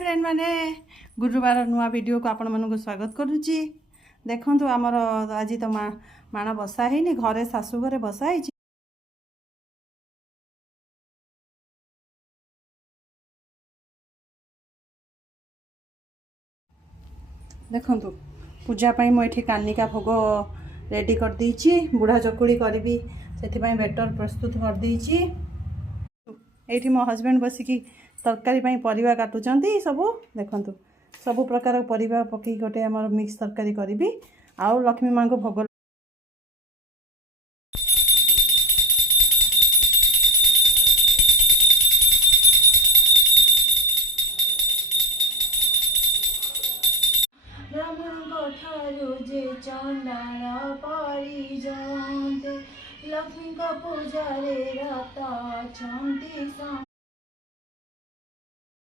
Friend माने गुरुवार नुआ वीडियो को आपण मन को स्वागत करुच्ची। देखंतु आमर आज तो माण बसा है घरे सासू घरे बसा है। देखंतु पूजा पाई मुझे कानिका भोग रेडी कर देछि। बुढ़ा चकुड़ी करी से बेटर प्रस्तुत कर देछि। एठी मो हस्बैंड बसिकी तरकारी परिवा काटुचंती सबू। देखंतु सबू प्रकार परिवा पकई गोटे आमर मिक्स तरकारी करी आउ लक्ष्मी माँ को भोग जे चंडाल परिजंते लक्ष्मी का पूजा रे राता चंती।